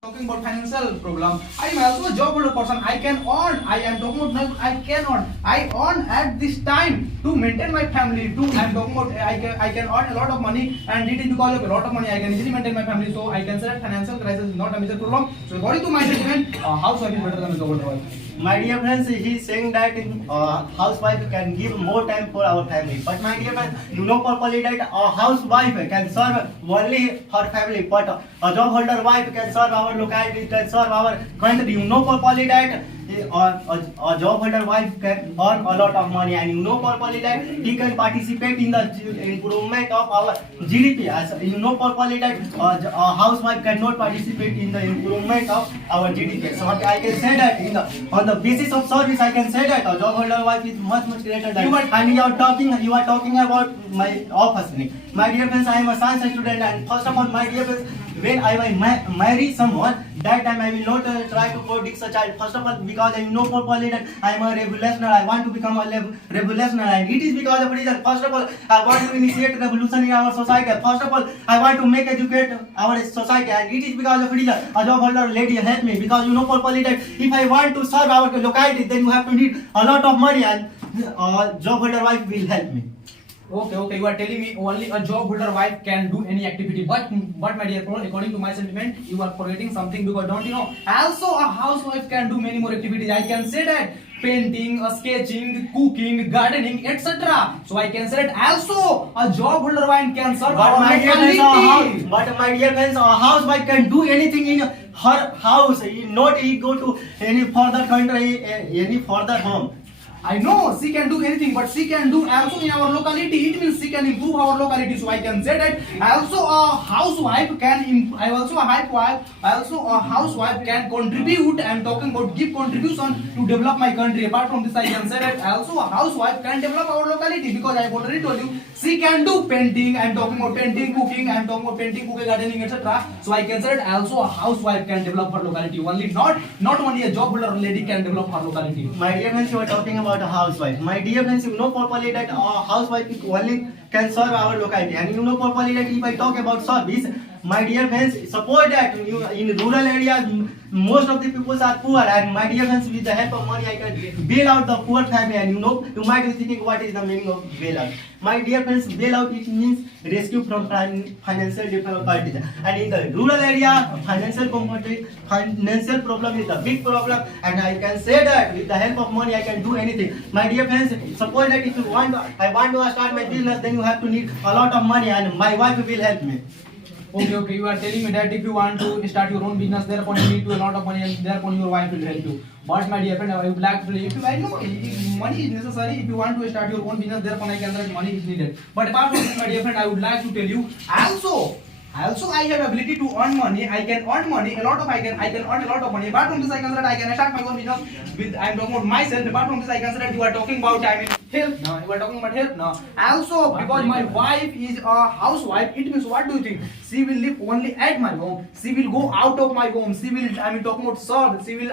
Talking about financial problem, I am also a job holder person. I can earn. I am talking about I can earn. I earn at this time to maintain my family. I am talking about I can earn a lot of money, and it is because of a lot of money I can easily maintain my family. So I consider financial crisis is not a major problem. So according to my judgment, housewife is better than a job holder. My dear friends, he is saying that housewife can give more time for our family. But my dear friends, you know properly that a housewife can serve only her family, but a job holder wife can serve our locality, can serve our country. You know properly that a job holder wife can earn a lot of money, and you know properly that he can participate in the improvement of our GDP. As you know properly that a housewife cannot participate in the improvement of our GDP. So I can say that on the basis of service, I can say that a job holder wife is much greater than. And you are talking about my office. My dear friends, I am a science student, and first of all, my dear friends, when I will marry someone, that time I will not try to predict a child. First of all, because I know properly that I am a revolutionary, I want to become a revolutionary, and it is because of reason. First of all, I want to initiate revolution in our society. First of all, I want to make educate our society, and it is because of reason. A job holder lady help me, because you know properly that if I want to serve our locality, then you have to need a lot of money, and job holder wife will help me. Okay, you are telling me only a job holder wife can do any activity, but my dear friend, according to my sentiment, you are forgetting something, because don't you know, also a housewife can do many more activities. I can say that painting, sketching, cooking, gardening, etc. So I can say that also a job holder wife can serve our locality. But my dear friends, a housewife can do anything in her house, not he go to any further country, any further home. I know she can do anything, but she can do also in our locality. It means she can improve our locality. So I can say that also a housewife can. Also a housewife can contribute. I'm talking about give contribution to develop my country. Apart from this, I can say that also a housewife can develop our locality, because I have already told you she can do painting. I'm talking about painting, cooking. I'm talking about painting, cooking, gardening, etc. So I can say that also a housewife can develop her locality. Not only a job holder lady can develop her locality. My dear friends, you are talking about a housewife. My dear friends, you know properly that a housewife only can serve our locality, and you know properly that if I talk about service, my dear friends, support that in rural areas most of the people are poor, and my dear friends, with the help of money I can bail out the poor family. And you might be thinking, what is the meaning of bailout? My dear friends, bailout, it means rescue from financial difficulties, and in the rural area financial problem is a big problem, and I can say that with the help of money I can do anything. My dear friends, suppose that if you want, I want to start my business, then you have to need a lot of money, and my wife will help me. Okay, you are telling me that if you want to start your own business, thereupon you need to a lot of money, and thereupon your wife will help you. But my dear friend, I would like to, I know money is necessary. If you want to start your own business, thereupon I can say that money is needed. But apart from this, my dear friend, I would like to tell you also I have ability to earn money. I can earn money I can earn a lot of money. Apart from this, I can say that I can start my own business with. I am talking about myself. Apart from this, I can say that you are talking about health. No, you are talking about health. No, also because my wife is a housewife, it means, what do you think? She will live only at my home. She will go out of my home. She will. I mean talking about serve. She will.